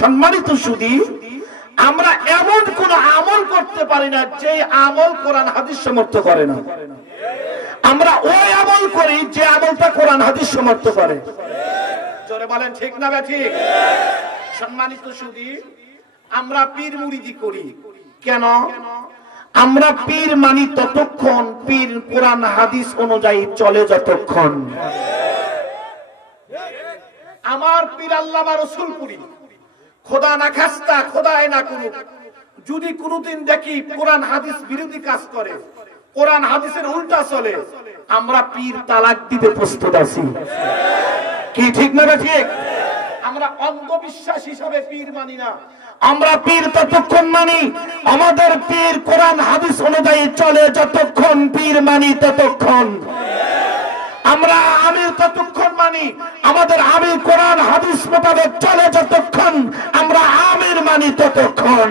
সম্মানিত সুধী, আমরা এমন কোন আমল করতে পারি না যে আমল কোরআন হাদিস সমর্থ করে না। আমরা ওই আমল করি যে আমলটা কোরআন হাদিস সমর্থ করে। জোরে বলেন ঠিক না ঠিক? সম্মানিত সুধী, আমরা পীর মুরিদি করি কেন? আমরা পীর মানি ততক্ষণ, পীর কোরআন হাদিস অনুযায়ী চলে যতক্ষণ। আমার পীর আল্লামা রসুলপুরি, খোদা না খাস্তা, খোদায় না করুক, যদি কোনদিন দেখি কোরআন হাদিস বিরোধী কাজ করে, কোরআন হাদিসের উল্টা চলে, আমরা পীর তালাক দিতে প্রস্তুত আছি। কি ঠিক না ঠিক? আমরা অন্ধবিশ্বাস হিসাবে পীর মানি না, আমরা পীর ততক্ষণ মানি, আমাদের পীর কোরআন হাদিস অনুযায়ী চলে যতক্ষণ, পীর মানি ততক্ষণ। আমরা আমির ততক্ষণ মানি, আমাদের আমির কোরআন হাদিস মোতাবেক চলে যতক্ষণ, আমরা আমির মানি ততক্ষণ।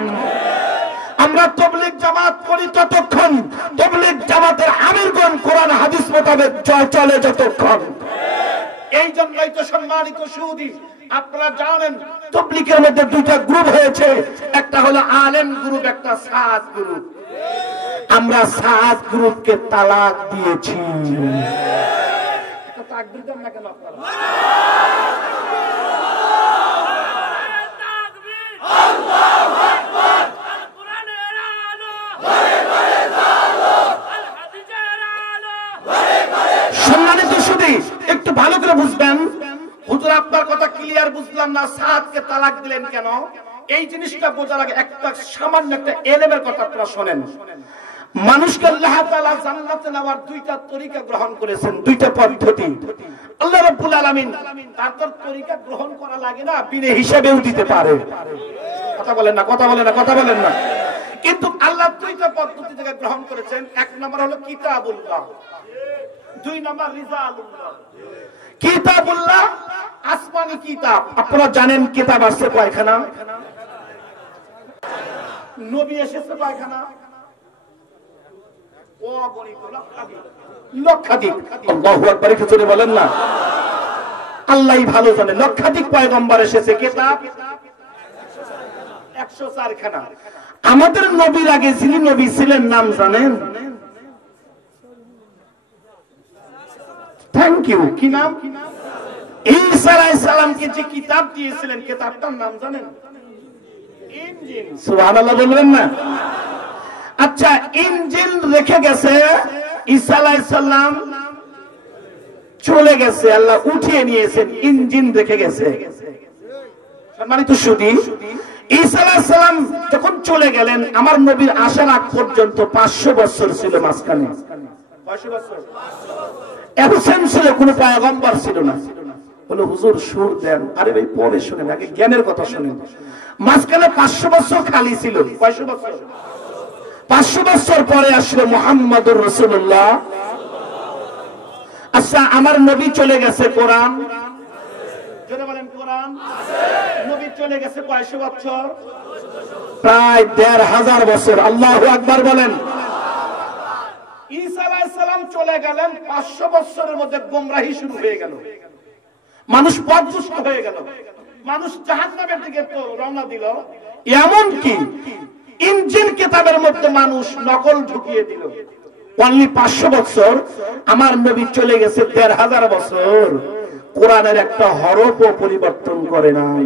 আমরা তবলিগ জামাত করি ততক্ষণ, তবলিগ জামাতের আমিরগণ কোরআন হাদিস মোতাবেক চলে যতক্ষণ। এই জন্যই তো সম্মানিত সুধী, আপনারা জানেন তবলিগের মধ্যে দুইটা গ্রুপ হয়েছে, একটা হলো আলেম গ্রুপ, একটা সাদ গ্রুপ। আমরা সাদ গ্রুপকে তালাক দিয়েছি। তাকবীর দেন না কেন আপনারা? আল্লাহু আকবার। কোরআনের আলো ঘরে ঘরে জ্বালো, আল হাদিসের আলো ঘরে ঘরে। সম্মানিত সুধী, একটু ভালো করে বুঝবেন। হুজুর আপনার কথা ক্লিয়ার বুঝলাম না, সাদকে তালাক দিলেন কেন? এই জিনিসটা বোঝার আগে একটা সামান্য একটা এলেমের কথা আপনারা শোনেন। মানুষকে আল্লাহ তাআলা জান্নাতে নেওয়ার দুইটা তরিকা গ্রহণ করেছেন, দুইটা পদ্ধতি। আল্লাহ রাব্বুল আলামিন তার তরিকা গ্রহণ করা লাগে না, বিনা হিসাবেও দিতে পারে। কথা বলেন না, কথা বলেন না, কথা বলেন না। কিন্তু আল্লাহ দুইটা পদ্ধতি থেকে গ্রহণ করেছেন। এক নম্বর হলো কিতাবুল্লাহ, দুই নম্বর রিজালুল্লাহ। কিতাবুল্লাহ আসমানি কিতাব। আপনারা জানেন কিতাব আছে কয়খানা? নবী এসেছে কয়খানা? লক্ষাধিক। আল্লাহু আকবার, একটু জোরে বলেন না। আল্লাহই ভালো জানে, লক্ষাধিক পয়গম্বর এসেছে, কিতাব 104 খানা। আমাদের নবীর আগে যিনি নবী ছিলেন নাম জানেন? Thank you. কি নাম? ঈসা আলাইহিস সালামকে যে কিতাব দিয়েছিলেন, কিতাবটার নাম জানেন? ইনজিল। সুবহানাল্লাহ বলবেন না? আচ্ছা, ইনজিল রেখে গেছে, ঈসা আলাইহিস সালাম চলে গেছে, আল্লাহ উঠিয়ে নিয়েছেন, ইনজিল রেখে গেছে। সম্মানিত সুধী, ঈসা আলাইহিস সালাম যখন চলে গেলেন, আমার নবীর আসার আগ পর্যন্ত 500 বছর ছিল মাঝখানে। 500 বছর অ্যাবসেন্ট ছিল, কোনো পয়গম্বর ছিল না। বলে হুজুর সুর দেন। আরে ভাই পরে শুনেন, আগে জ্ঞানের কথা শুনেন। মাঝখানে 500 বছর খালি ছিল। 500 বছর, 500 বছর পরে আসলে মুহাম্মদুর রাসূলুল্লাহ। আচ্ছা, আমার নবী চলে গেছে, কোরআন জোরে বলেন কোরআন আছে। নবী চলে গেছে 500 বছর, প্রায় 1500 বছর। আল্লাহু আকবার বলেন। ঈসা আলাইহিস সালাম চলে গেলেন, 500 বছরের মধ্যে গোমরাহি শুরু হয়ে গেল, মানুষ পথভ্রষ্ট হয়ে গেল, মানুষ জাহান্নামের দিকে তো রওনা দিল। এমন কি ইনজিল কিতাবের মধ্যে মানুষ নকল ঢুকিয়ে দিল। অনলি 500 বছর, আমার নবী চলে গেছে 1500 বছর, কোরআনের একটা হরফও পরিবর্তন করে নাই।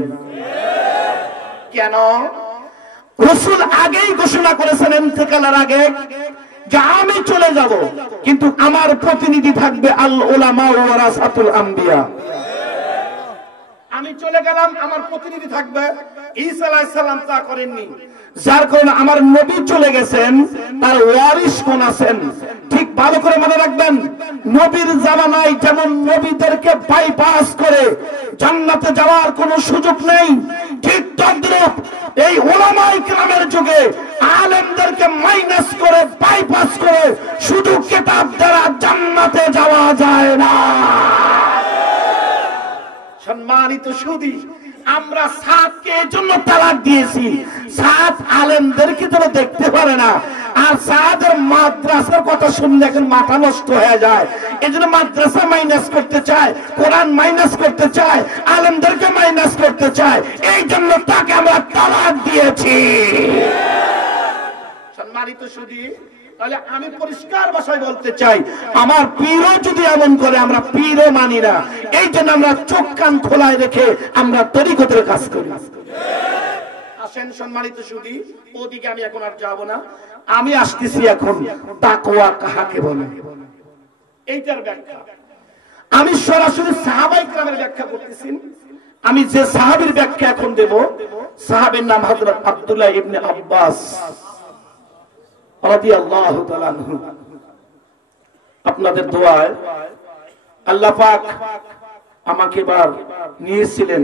কেন? রাসূল আগেই ঘোষণা করেছেন ইন্তেকালের আগে যে আমি চলে যাব, কিন্তু আমার প্রতিনিধি থাকবে আল উলামা ওয়ারাসাতুল আম্বিয়া। আমি চলে গেলাম, আমার প্রতিনিধি থাকবে। ঈসা আলাইহিস সালাম তা করেননি, যার কারণে আমার নবী চলে গেছেন, তার ওয়ারিস কোন আছেন? ঠিক ভালো করে মনে রাখবেন, নবীর জামানায় যেমন নবীদেরকে বাইপাস করে জান্নাতে যাওয়ার কোনো সুযোগ নেই, ঠিক তদ্রূপ এই উলামায়ে কিরামের যুগে আলেমদেরকে মাইনাস করে, বাইপাস করে শুধু কিতাব দ্বারা জান্নাতে যাওয়া যায় না। সম্মানিত সুধী, আমরা সাদকে এজন্য তালাক দিয়েছি, সাদ আলেমদেরকে তো দেখতে পারে না, আর সাদের মাদ্রাসার কথা শুনলে এখন মাথা নষ্ট হয়ে যায়। এজন্য মাদ্রাসা মাইনাস করতে চায়, কোরআন মাইনাস করতে চায়, আলেমদেরকে মাইনাস করতে চায়। এই জন্য তাকে আমরা তালাক দিয়েছি। সম্মানিত সুধী, তাহলে আমি পরিষ্কার ভাষায় বলতে চাই, আমার পীরও যদি এমন করে আমরা পীরও মানি না। এই জন্য আমরা চোখ কান খোলায় রেখে আমরা তরিকতের কাজ করি। আসেন সম্মানিত সুধী, ওদিকে আমি এখন আর যাব না, আমি আসতেছি এখন তাকওয়া কাহাকে বলে এইটার ব্যাখ্যা। আমি সরাসরি সাহাবায়ে কেরামের ব্যাখ্যা করতেছি। আমি যে সাহাবীর ব্যাখ্যা এখন দেব, সাহাবীর নাম হযরত আব্দুল্লাহ ইবনে আব্বাস রাদিয়াল্লাহু তাআলা আনহু। আপনাদের দোয়ায় আল্লাহ পাক আমাকে বার নিয়েছিলেন।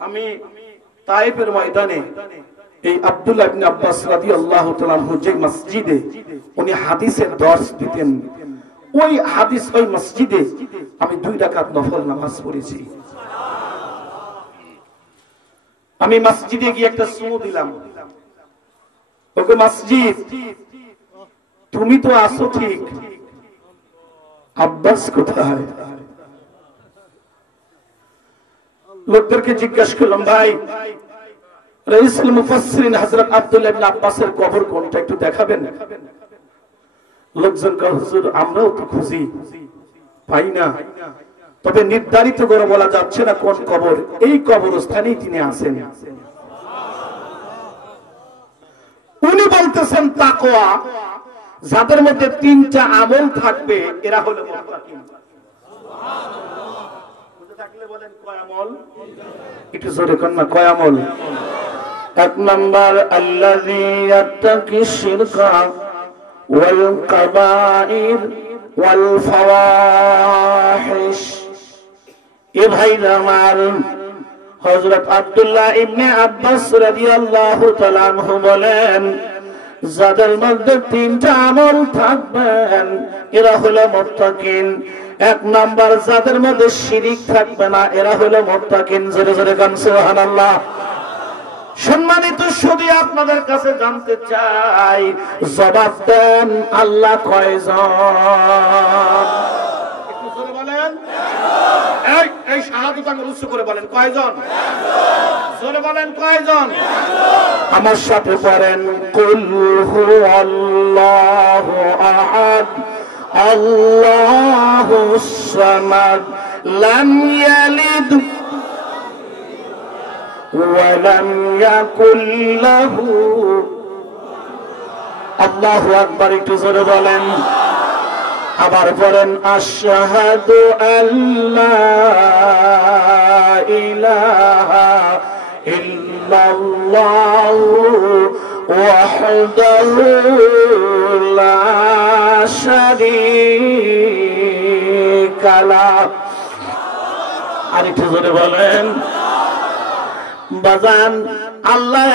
আমি তায়েফের ময়দানে এই আব্দুল্লাহ ইবনে আব্বাস রাদিয়াল্লাহু তাআলা আনহু যে মসজিদে উনি হাদিসের দর্স দিতেন, ওই হাদিস ওই মসজিদে আমি 2 রাকাত নফল নামাজ পড়েছি। আমি মসজিদে গিয়ে একটা সুমু দিলাম, ওকে মসজিদ তুমি তো আসো ঠিক, আব্বাস কোথায়? লোকদেরকে জিজ্ঞাসা করলাম, ভাই রাইসুল মুফাসসিরিন হযরত আব্দুল্লাহ ইবনে আব্বাসের কবর কোনটা একটু দেখাবেন? লোকজন কয়, হুজুর আমরাও তো খুঁজি পাই না, তবে নির্ধারিত করে বলা যাচ্ছে না কোন কবর, এই কবরস্থানেই তিনি আছেন। উনি বলতেছেন তাকওয়া, যাদের মধ্যে 3টা আমল থাকবে এরা হলো মুত্তাকিন। বুঝে থাকলে বলেন কয় আমল? একটু জোরে কোন না, কয় আমল? 1 নাম্বার আল্লাযী ইয়াত্তাকি শিরকা ওয়াল কাবাইর ওয়াল ফাওয়াহিশ। এ ভাইরা আমার, হযরত আব্দুল্লাহ ইবনে আব্বাস রাদিয়াল্লাহু তাআলা আনহু বলেন, যাদের মধ্যে 3টা আমল থাকবেন এরা হলো মুত্তাকিন। 1 নাম্বার, যাদের মধ্যে শিরিক থাকবে না এরা হলো মুত্তাকিন। জোরে জোরে গান সুবহানাল্লাহ। সম্মানিত সুধী, আপনাদের কাছে জানতে চাই, জবাব দেন আল্লাহ কয়জন? একটু জোরে বলেন। এই শাহাদাত আঙ্গুল উচ্চ করে বলেন কয়জন? জোরে বলেন কয়জন? আমার সাথে পড়েন, কুল হুয়াল্লাহু আহাদ আল্লাহুস সামাদ লাম ইয়ালিদ ওয়া লাম ইয়াকুল লাহু। আল্লাহু আকবার, একটু জোরে বলেন। আবার পড়েন, আশহাদু আল্লা ইলাহা ইল্লাল্লাহু ওয়াহদাহু লা শারীকা লাহু। আরেকটু জোরে বলেন। বাজান, আল্লাহ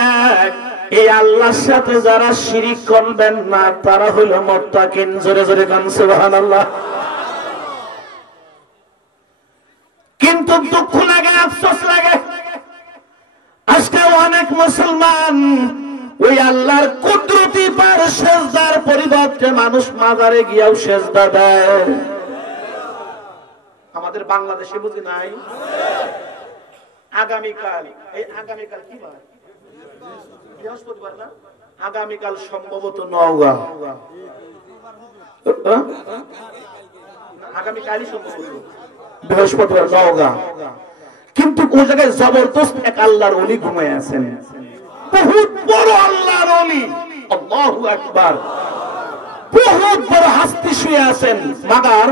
এক, এই আল্লাহর সাথে যারা শিরিক করবেন না তারা হলো মুত্তাকিন। জোরে জোরে গান সুবহানাল্লাহ। কিন্তু দুঃখ লাগে, আফসোস লাগে, আজকে অনেক মুসলমান ওই আল্লাহর কুদরতি পার সেজদার পরিবর্তে মানুষ মাজারে গিয়েও সেজদা দেয়। আমাদের বাংলাদেশে বুঝি নাই? আগামীকাল, এই আগামীকাল কি বার? বৃহস্পতিবার না? আগামীকাল সম্ভবত নওগাঁ, আগামীকালই সম্ভবত বৃহস্পতিবার নওগাঁ। কিন্তু ওই জায়গায় জবরদস্ত এক আল্লাহর ওলি ঘুমায় আছেন, বহুত বড় আল্লাহর ওলি, আল্লাহু আকবার, বহুত বড় হাস্তি শুয়ে আছেন। মাগার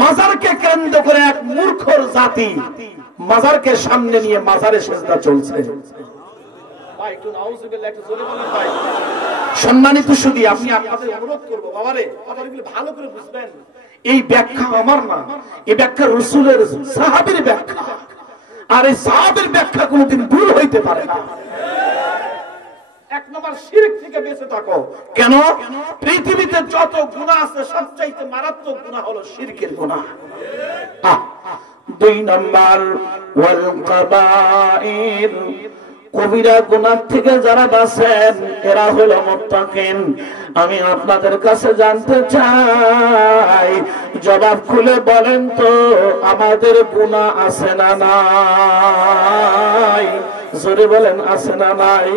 মাজারকে কেন্দ্র করে এক মূর্খর জাতি মাজারকে সামনে নিয়ে মাজারে সেজদা চলছে। সম্মানিত সুধী, আমি আপনাদের অনুরোধ করবো, বাবারে কথাগুলো ভালো করে বুঝবেন। এই ব্যাখ্যা আমার না, এই ব্যাখ্যা রাসূলের সাহাবীর ব্যাখ্যা, আর এই সাহাবীর ব্যাখ্যা কোনোদিন ভুল হইতে পারে না। 1 নম্বর, শিরক থেকে বেঁচে থাকো। কেন? পৃথিবীতে যত গুনাহ আছে সবচাইতে মারাত্মক গুনাহ হলো শিরকের গুনাহ। 2 নম্বর, ওয়াল কাবাইর, কবিরা গুনাহ থেকে যারা বাঁচেন এরা হলো মুত্তাকিন। আমি আপনাদের কাছে জানতে চাই, জবাব খুলে বলেন তো আমাদের গুনাহ আছে না নাই? জোরে বলেন আছে না নাই?